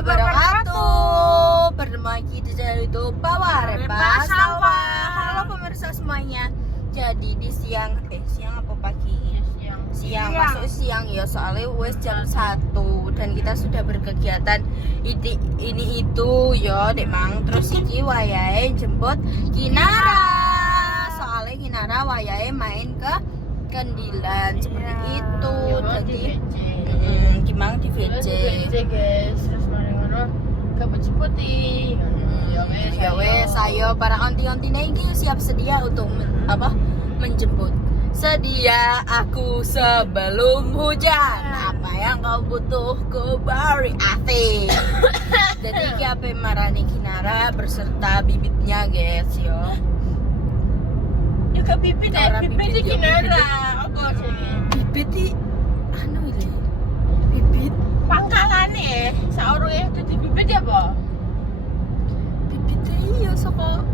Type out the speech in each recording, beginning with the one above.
wabarakatuh. Bertemu lagi di channel YouTube Bawa Repa Sawah. Halo pemirsa semuanya. Jadi di siang apa pagi? Siang. Masuk siang ya, soalnya wes jam 1 dan kita sudah berkegiatan ini itu ya Dek Mang. Terus iki wayahe jemput Kinara. Soalnya Kinara wayahe main ke Kendilan seperti itu. Jadi gimana di VJ guys, terus mari ngono ke Putih. Ya wes, ayo para onti-ontine iki siap sedia untuk menjemput. Sedia aku sebelum hujan. Apa yang kau butuh ku beri ati. Jadi iki ape marani Kinara beserta bibitnya guys yo. Juga bibit di Kinara. Apa sih? Bibit di anu iki. Bibit Pangkalane saurunge dadi bibit ya apa? bibit iya saka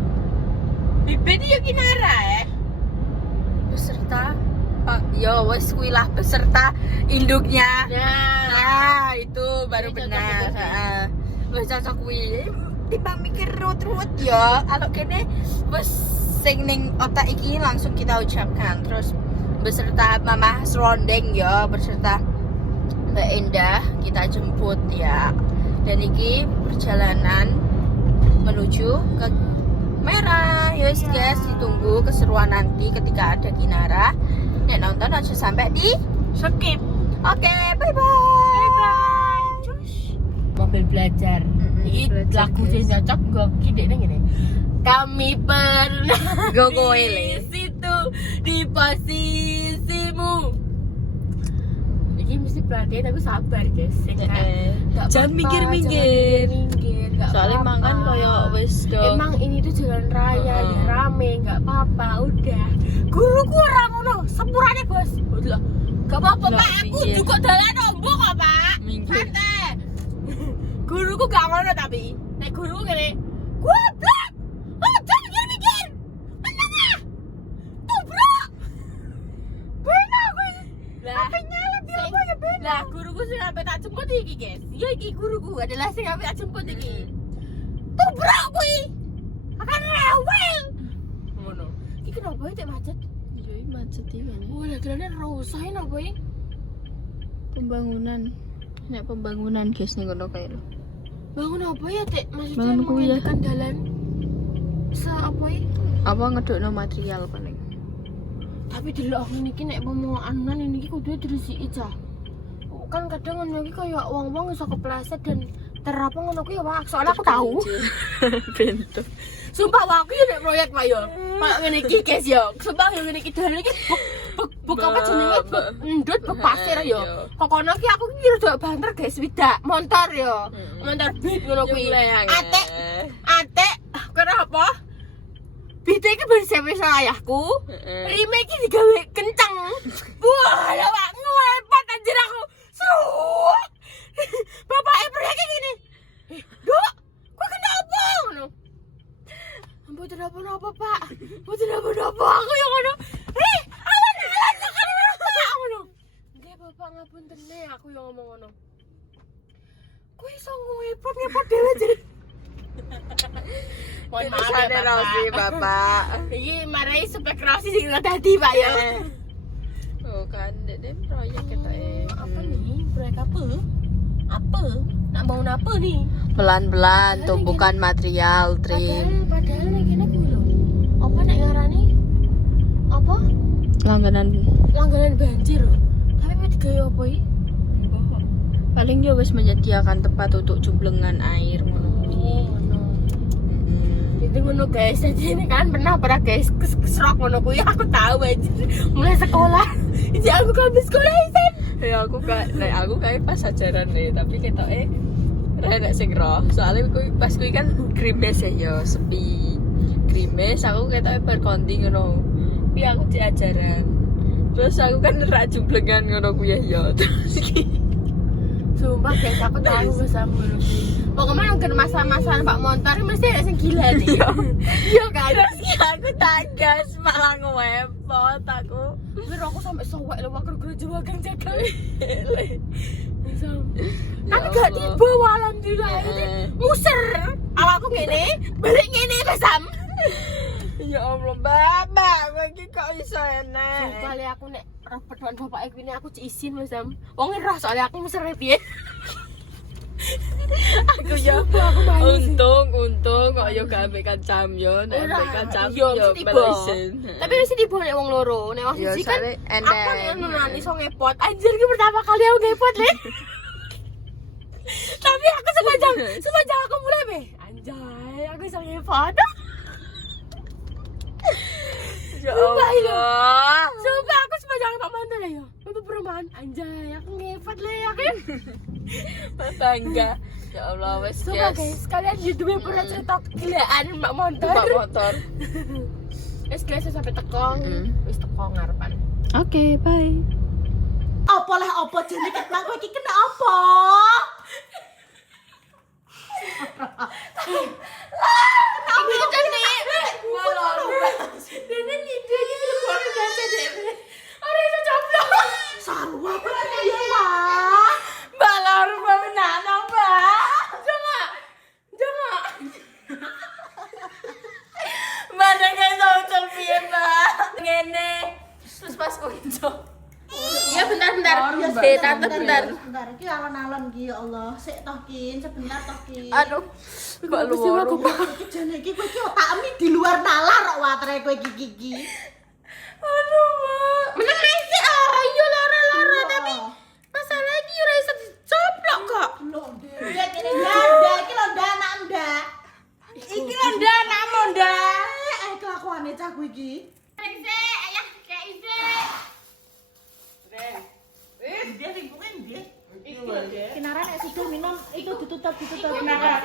Bibit ya Kinara beserta ya wes kuwi lah beserta induknya. Nah, itu baru Ini benar. cocok Heeh. Wes cocok kuwi. Timbang mikir ruwet ya. Kalau kene wes sing ning otak iki langsung kita ucapkan. Terus beserta Mama Serondeng ya, beserta Mbak Endah kita jemput ya. Dan iki perjalanan menuju ke Merah. Yos guys, ditunggu keseruan nanti ketika ada Kinara. Nek nonton aja sampai di skip. Oke, bye bye. Mobil belajar. Iki belajar, lagu guys. sing cocok nggo iki dekne ngene. Kami pernah Go di situ di posisimu. Iki mesti perhatian tapi sabar guys. Sing gak Jangan apa-apa, mikir-mikir. jangan mikir, gak Soalnya apa-apa. emang kan koyo wis do. Emang ini tuh jalan raya, ya rame, nggak apa-apa, udah. Guruku orang ngono, sepurane bos. Udah, nggak apa-apa Lah, pak, aku iya. juga dalan ombo kok pak. Minggir. Santai. Guruku gak ngono tapi, nek guruku gini, goblok, jangan mikir-mikir, menang ah, tubruk. Benar gue. Lah, nyala dia apa ya benar. Lah, guruku sing sampai tak jemput iki guys. Ya iki guruku adalah sing sampai tak jemput iki. Tubruk kuwi. Akan rewel. Ngono. Iki kenapa ya tek macet? Yo iki macet iki kan. Wah, kira-kira rusahin apa ya? Pembangunan. Nek pembangunan guys ning ngono kae lho. Bangun apa ya tek? Maksudnya Bangun kuwi ya. menggantikan dalan apa ya? Apa ngedukno material paling. Tapi dulu aku niki nek mau anunan ini kudu diresiki cah. Kan kadang ngono iki kaya wong-wong iso kepleset dan terapa ngono kuwi ya Pak. Soalnya aku tahu. Bentuk. Sumpah Pak, aku ya nek proyek Pak yo. Pak ngene iki guys yo. Sumpah yo ngene iki dalan iki buk apa jenenge? Ndut buk pasir yo. Kok kono ki aku ki rada banter guys widak montor yo. Montor beat ngono kuwi. Atek kenapa? Beat iki bersama ayahku. Rime iki digawe kenceng. Wah, ya Pak, ngepot anjir aku. Suwak. Bapake proyek gini. Duk, kok kenapa ngono? Mboten apa-apa, Pak. Mboten apa-apa aku yang ngono. Awan jalan tekan ngono. Nggih, Bapak ngapunten aku yang ngomong ngono. Kuwi iso ngepot dhewe jadi. Mohon maaf ya Bapak. Iki marai spek Rosi sing tadi Pak ya. Oh kan, dek proyek ketoke. Apa nih? Proyek apa? Apa? Nak bangun apa nih? Pelan-pelan tumpukan material, Trim. Padahal nek kene kuwi lho. Apa nek ngarani? Apa? Langganan. Langganan banjir. Tapi mau digawe apa iki? Paling dia wis menyediakan tempat untuk jumblengan air ngono kuwi. Jadi ngono guys, jadi ini kan pernah guys keserok ngono kuwi aku tahu aja. Mulai sekolah. Jadi aku kan sekolah Isen. Ya aku kayak pas ajaran nih, tapi ketoke rene sing roh. Soalnya kuwi pas kuwi kan grimes ya sepi. Grimes aku ketoke berkondi ngono. Tapi aku di ajaran. Terus aku kan rak jumblengan ngono kuwi ya. Terus Sumpah guys, aku tahu bersama ngono kuwi. Pokoknya yang masa-masa Pak Montor mesti ada yang gila nih. Iya kan? terus aku tak gas malah ngewepot aku. Aku sampai sowek lho, aku guru jaga. Tapi gak tiba alhamdulillah. Muser. Awakku ngene, balik ngene Mas Sam. Ya Allah, Bapak, iki kok iso enek. Sumpah le aku nek roh pedhoan bapak iki aku cek izin Mas Sam. Wong roh soalnya aku muser piye. Aku ya untung kok yo gak ambek kancam yo, nek ambek kancam yo balasin. Tapi wis tiba nek wong loro, nek wong siji kan aku nek nunan iso ngepot. Anjir ki pertama kali aku ngepot le. Tapi aku sepanjang aku mulai be. Anjay, aku iso ngepot. Ya Allah. Sumpah aku sepanjang tak mantan ya. Bapak perumahan. Anjay, aku ngepot le ya kan. Bangga. Ya Allah, wes Sumpah guys, kalian YouTube pernah cerita kegilaan mbak motor. Wes guys, sampai tekong. Wes tekong ngarepan. Oke, bye. Apa lah apa jane ket nang kowe iki kena apa? Ini kan nih. Dene nyide iki keluarga gase deh. Ora iso jomblo. Sarwa kok ya wah. Balor menana, Mbak. Jangan. Mana guys ucul piye, Mbak? Ngene. Terus pas kunco. Iya bentar. Tante bentar. Bentar iki alon-alon iki ya Allah. Sik toh Kin, sebentar toh Kin. Aduh. Kok luar. Iki jane iki kowe iki otakmu di luar nalar kok watere kowe iki. Aduh, Mbak. Meneng sih ayo lara tapi masalahnya ora iso dicoplok kok. Lho, Dek. Ya kene ndak iki lho ndak anak ndak. Iki lho ndak anakmu, ndak. Kelakuane cah kowe iki. Ayah kayak isi. Dia lingkungan dia. Kinara nek sudah minum itu ditutup. Nah.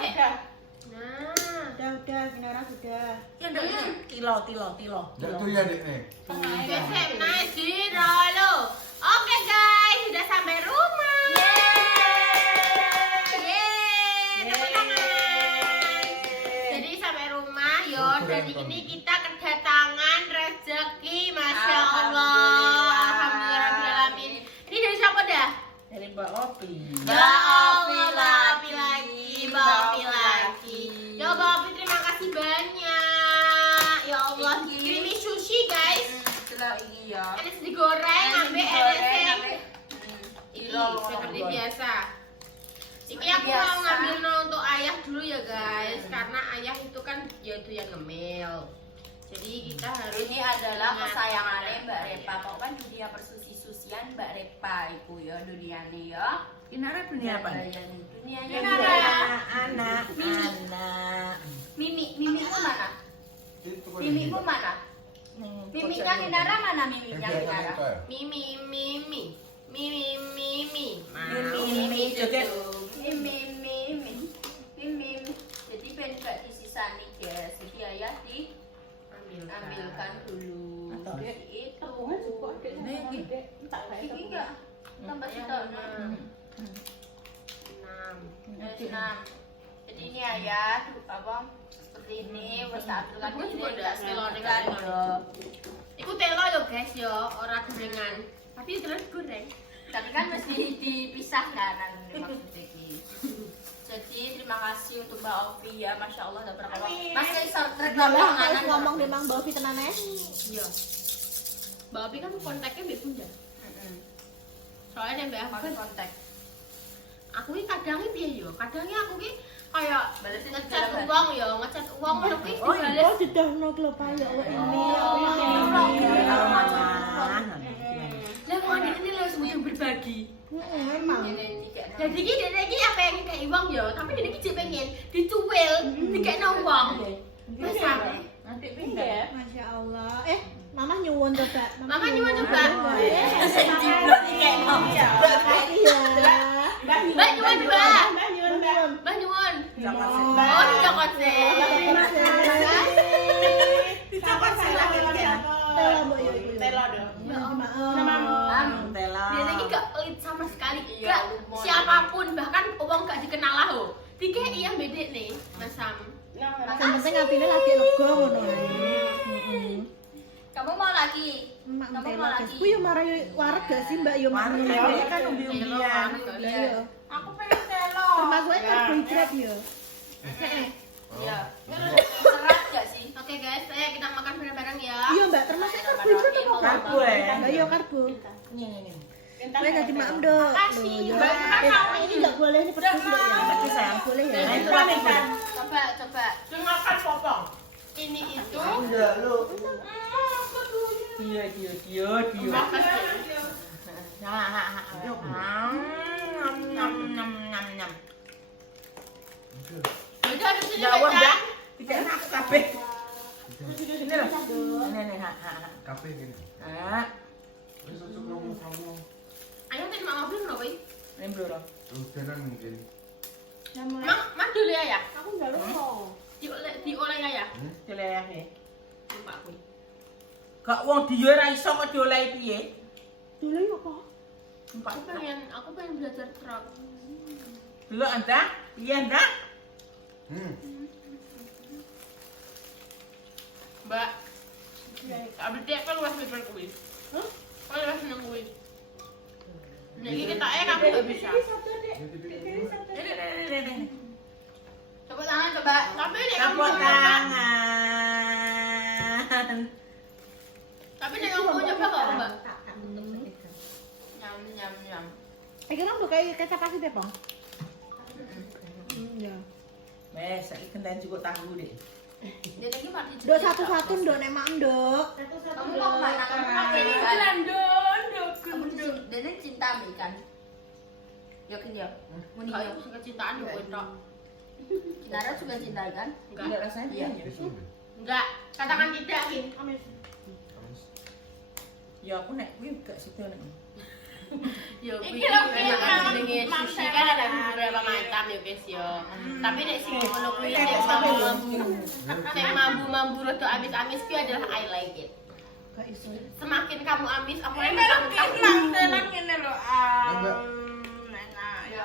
Udah, Kinara sudah. Ya ndak Tilo. Jatuh ya dek nih. Oke guys, sudah sampai rumah. Yeay. Tepuk tangan. Jadi sampai rumah yo, dan ini kita kedatangan rezeki, masya Allah. Alhamdulillahirobbilalamin. Ini dari siapa dah? Dari Mbak Opi. Ya Allah, Mbak Opi lagi. Ya Mbak Opi terima kasih banyak. Ya Allah, kirimi sushi guys. Setelah ini ya. Ada digoreng, ambil eleseng. Ini Ilo, seperti Ilo. biasa. Ini Seperti aku mau biasa. ngambil untuk ayah dulu ya guys, karena ayah itu kan dia tuh yang ngemil. Jadi kita harus Ini adalah ingat. kesayangannya Mbak Repa. Pokoknya kan dunia persusi-susian Mbak Repa itu ya dunianya ya. Kinara dunia apa? Dunianya Kinara. Anak. Mimimu mana? Itu kan Mimimu mana? Miminya Kinara mana miminya Kinara? Mimi. Mimi jadi pengen gak disisani guys. Jadi ayah diambilkan dulu. Seperti itu. Iki gak tambah sitok. 6. Jadi ini ayah apa seperti ini wis tak ambilkan Aku ini juga udah selone kan kan. yo. Iku telo yo guys yo, ora gorengan. Tapi terus goreng. Tapi kan mesti dipisahkan maksudnya iki. Jadi terima kasih untuk Mbak Ovi ya, masya Allah udah berapa waktu. Masih shorttrack Harus ngomong di Mang Bovi tenane. Iya. Mbak Opi kan kontaknya Mbak Bunda. Soalnya Mbak aku kan kontak. Aku ini kadangnya piye yo? Kadangnya aku ki kayak Balesin ngecat juga, uang yo, ngecat uang tapi Oh, dibales. sudah no kelupa ya Allah ini. Lah kok ini lo semuanya berbagi. Memang. Jadi iki apa yang kayak uang yo, tapi dia iki pengen dicuwil, dikekno uang. Masa? Nanti pindah. Masya Allah. Mama nyuwun coba. Mama nyuwun coba. Iya. Mbak nyuwun dua. Mbak nyuwun. Mbak nyuwun. Mbak. Oh, dicokot sih. Dicokot salah Tela mbak yo. Tela dong. Dia lagi gak pelit sama sekali. Iya, Gak lumon. siapapun, bahkan uang gak dikenal lah ho. Dikei yang bedek nih, Mas Sam. Yang penting ngapine lagi lega ngono. Kamu mau lagi? Mak Kamu tela mau guys. lagi? Ku yo marai warga sih Mbak yo mak. Iya, kan umbi-umbian. Iya. Aku pengen Termasuknya karbohidrat ya. Iya. Serat gak sih? Oke guys, ayo kita makan bareng-bareng ya. Iya mbak, termasuknya karbohidrat apa? Karbo ya. Mbak iya karbo. Ini. Kowe ganti maem dok. Makasih. Loh, Mbak, ya. Ini nggak boleh ini pedes dok ya. Tapi sayang. Boleh ya. Nah, itu lagi kan. Coba. Makan potong. Ini itu. Enggak lu. Dia. Nyam. Udah habis ini Jawab baca. dah. Tidak enak kabeh. Ini loh. Ini. Kafe gini. Ah, Wis cocok kamu. Ayo kan mak mobil loh, Boy. ini bro. Hujanan mungkin. Mang dulu ya. Aku nggak lupa. Dioleh ya. Dileh ya. Lupa aku. Gak wong dia ra iso kok diolehi piye? Dulu yuk kok. Aku pengen belajar truk. Dulu Anda? Iya Anda? Mbak. Abis dia kan luas paper kuwi. Hah? Oh, luas nungguin. Jadi kita kamu gak bisa. Ini. Coba tangan coba. Tapi nih kamu Tepuk coba. tangan. Tapi nih kamu coba gak Mbak? Nyam. Kira udah kayak kecap pasti deh bang. Iya. Wes, saiki kenten cukup tahu deh. Dia lagi mati. Dok satu-satu dok nek maem dok. Kamu mau kemana? Kamu mau ini kan? Kamu dia cinta sama ikan. Yakin ya? Mau nih Kayak suka cintaan ya gue tok. Nara juga cinta ikan? Enggak rasanya Iya. Enggak, katakan tidak. Ya aku nek kuwi gak situ nek. Yo, iki lho jenenge sushi kan ada beberapa macam ya guys yo. Tapi nek sing ngono kuwi sing mambu rada amis-amis kuwi adalah I like it. Gak iso. Semakin kamu amis, aku yang Enak kene lho. enak ya.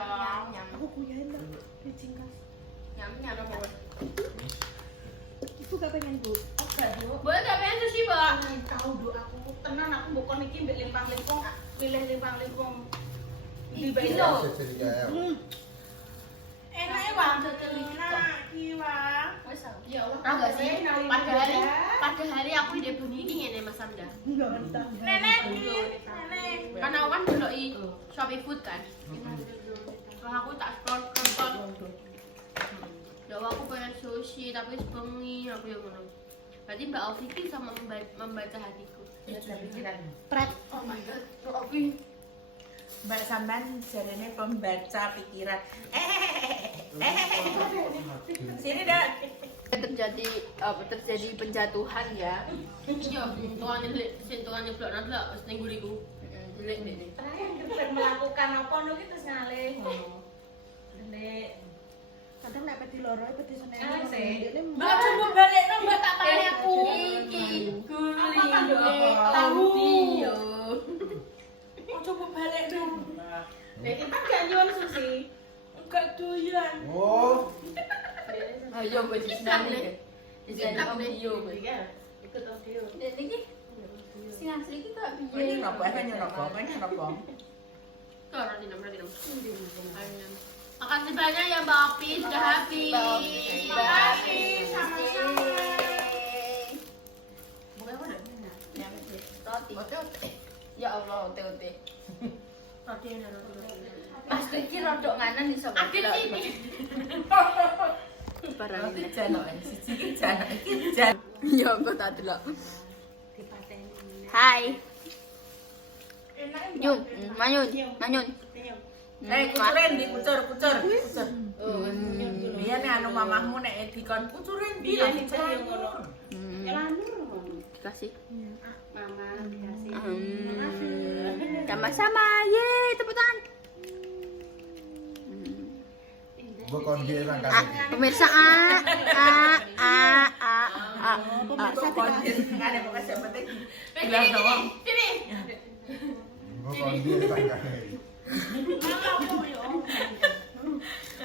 Aku kuyain dok. Dicingkas. Nyam. Ibu gak pengen bu. Boleh gak pengen sushi, Mbak? Tahu dok aku tenan aku bukan iki mbek limpang-limpong. Pilih limpang-limpong. Di bayi Kilo. Jadi kayak Enaknya bang. Enak kiwa. Ya Allah, Ah, nggak sih? pada hari aku ide bunyi ini ngene Mas Samda. Enggak entah. Nenek. Karena aku kan deloki Shopee Food kan. Terus aku tak scroll. Ya aku pengen sushi tapi sebengi aku yang ngono. Berarti Mbak Ovi bisa membaca hatiku. Ya pikiran. Pret. Oh my god, Mbak Ovi. Mbak Samban jarene pembaca pikiran. Sini dah. terjadi penjatuhan ya. Iya, tukang nyeblok nyeblok wis ning guriku. Jelek nek. Terakhir melakukan apa nu ki terus ngalih. Ndek. Kadang nek peti loro peti seneng. Mbak coba balik no Mbak tak tanya aku. Iki Tahu. yo. Coba balik dong. Nek Kita gak nyuwun sushi. Enggak doyan. oh, Ayo gue senang deh. Di sini om bio gue. Ikut audio. Dan ini sing asli kita Ini bio. nopo, ini nopo. Tuh, roti nom. Makasih banyak ya Mbak Ovi sudah habis. Makasih, sama-sama. Bukan apa dah? Roti. Ya Allah, ote-ote. Roti yang ada roti. Pas iki rodok nganan iso. Adit sini. Barang Roti ini. jano, siji iki jano, iki jano. Ya kok tak delok. Hai. Yun, manyun. Kucurin di kucur. Biar nek anu mamahmu nek dikon kucurin dia yang ngono. Dikasih. Mama dikasih. Sama-sama. Ye, tepuk tangan. bukan dia yang Ah, pemirsa Pemirsa konten ada pokoknya yang penting bilang Sini, doang. sini. bukan dia yang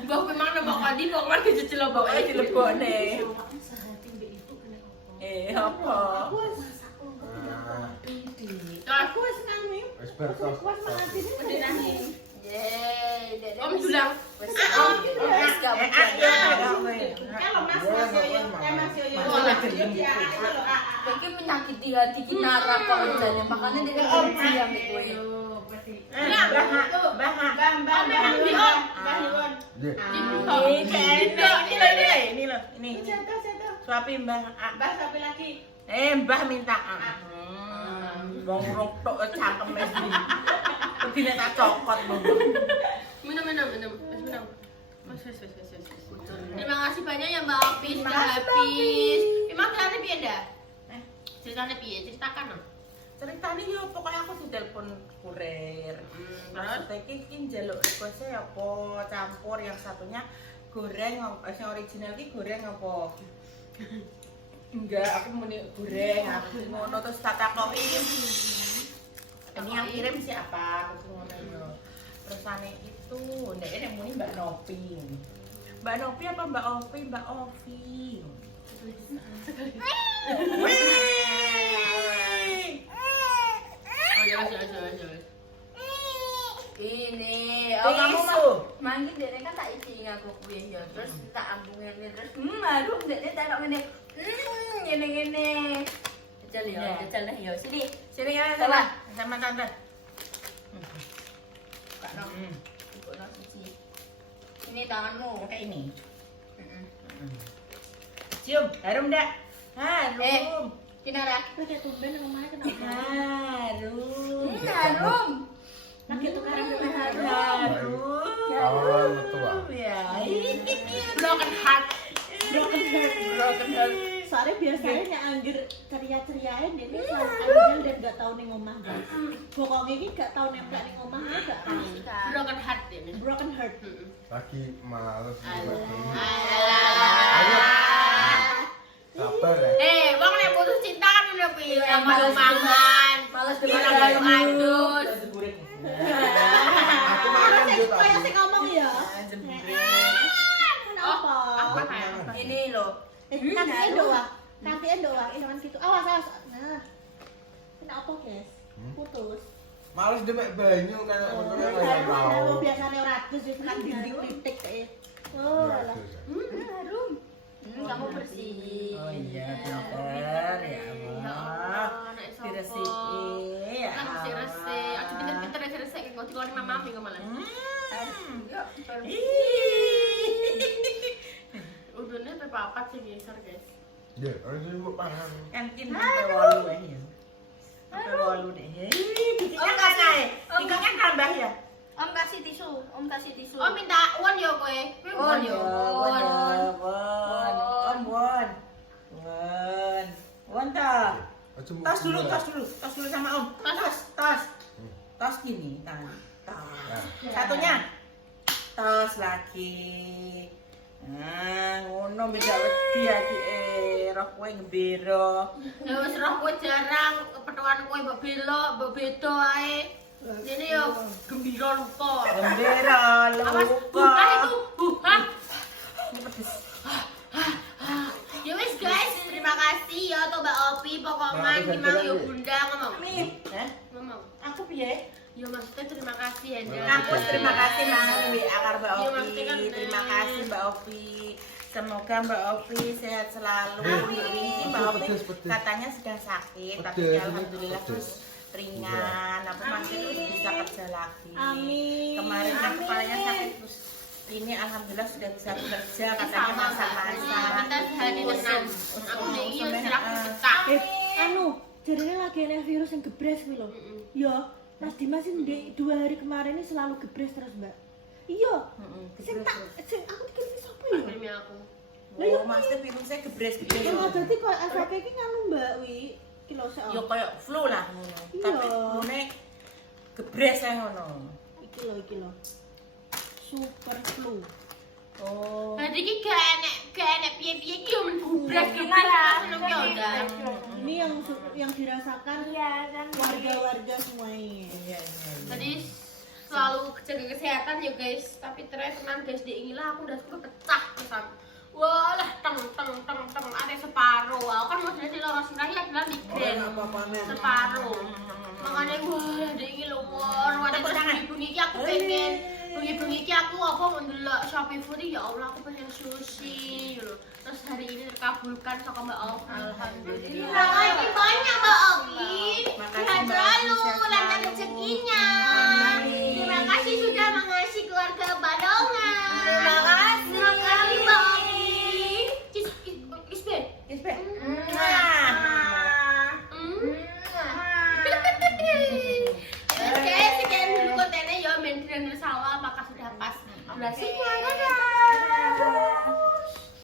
Mbak memang nembak tadi mau kan kecil lo bawa Pokoknya dilebokne. Apa? Aku Wes kami. Wes bertos. Om sudah Wes gak Kalau Mas Yoyo, Mas Yoyo. Iki menyakiti hati Kinara kok jane makanya dia benci ambek kowe. Ini suapi Mbah. Mbah sampai lagi. Mbah minta. Wong rokok cangkeme iki. Kudu nek tak cokot lho. Minum. Terima kasih banyak ya Mbak Opi sudah habis. Emang ceritanya piye ndak? Ceritanya piye? Ceritakan dong. Ceritane yo pokoknya aku ditelepon kurir. Terus iki njaluk request apa campur yang satunya goreng yang original iki goreng apa? Enggak, aku muni goreng, aku ngono terus tak takoki. Ini yang kirim siapa? Aku ngono yo. Terus ane itu, ndek nek muni Mbak Nopi. Mbak Nopi apa Mbak Opi? Mbak Ovi. Oh ya. Ini, Kamu mangkin dene kan tak izin aku kuwi ya. Terus tak ambungin terus aduh dene tak ngene. Ngene. Jajal ya, jajal nih yo. Sini ya sama tante. Kak Nom. Ikut nang siji. Ini tanganmu. Kayak ini. Cium, harum dak? Harum. Kinara. Pakai tumben rumahnya kenapa? Harum. Harum. Lagi tukaran dengan harum. Harum. Awal tua. Ya. Broken heart. Broken heart. Soalnya biasanya nek anjir ceria-ceriain ini anjir dan gak tau ning omah guys. Pokoknya ini gak tau nempel ning omah gak tau. Broken heart ini. Broken heart. Lagi males. Ayo. Alah. Sabar ya. Wong nek putus cinta kan udah pilih mangan. Males Orang baru adus. Aku makan juga Kayak tapi. sing ngomong ya. Kenapa? Ini loh. Kakinya doang. Kakinya doang. Jangan gitu. Awas. Nah. Kenapa guys? Putus. Males demek banyu kayak bener Kalau biasanya ratus itu kan dinding titik kayak. Oh, alah. Harum. Kamu bersih. Oh iya, bener ya Allah. Diresihi ya. Resik. Aku pinter-pinter resik kok dikeluarin mama minggu malah. Udahnya berpapat sih geser guys. Ya, harus ibu pangan. Kan kin sampai 8 ya. Sampai 8 deh. Bikinnya kan naik. Ikannya tambah ya. Om kasih tisu. Oh minta uang yo kowe. Oh, yo. Won ta. Tas dulu sama Om. Tas gini, tas. Satunya. Tas lagi. Nah, ngono beda wedi iki roh kowe ngembira. Ya wis roh kowe jarang petuan kowe mbok belok, mbok beda ae. Jadi yo gembira lupa. Gembira Awas lupa. buka itu. Ya wis guys, terima kasih ya to Mbak Opi pokongan memang yo Bunda ngomong. Ngomong. Aku piye? Ya maksudnya terima kasih ya. Aku terima kasih Mang Wi akar Mbak Iya, Opi. maksudnya kan, Terima kasih Mbak Opi. Semoga Mbak Opi sehat selalu. Ini Mbak Opi katanya sedang sakit, tapi alhamdulillah terus ringan. Apa masih terus bisa kerja lagi. Amin. Kemarin kan kepalanya sakit terus ini alhamdulillah sudah bisa kerja katanya masak-masak. Kita sehari tenan. Aku nih iya istirahat sebentar. Anu, jadinya lagi ada virus yang gebres kuwi lho. Ya, Mas Dimas ini 2 hari kemarin ini selalu gebres terus, Mbak. Iya. Sing aku pikir ini siapa ya? Demi aku. Oh, maksudnya virusnya gebres-gebres. Ya mau dadi kok efeknya iki nganu Mbak Wi. Iki lho Ya kayak flu lah ngono. Iya. Tapi ngene gebres ae ngono. Iki lho. Super flu. Oh. Jadi ki gak enek piye-piye ki yo men gubres seneng yo enggak. Ini yang dirasakan warga-warga semuanya. Iya. Jadi selalu jaga kesehatan ya guys. Tapi ternyata tenan guys di inilah aku udah suka pecah pesan. Wah lah teng ada separuh. Aku kan mau jadi loro sirahi adalah migrain. Separuh. Makanya gue di ini lho, waduh ibu iki aku pengen bengi-bengi iki aku apa mau ndelok Shopee Food ya Allah aku pengen sushi gitu. Terus hari ini terkabulkan saka Mbak Allah. Alhamdulillah.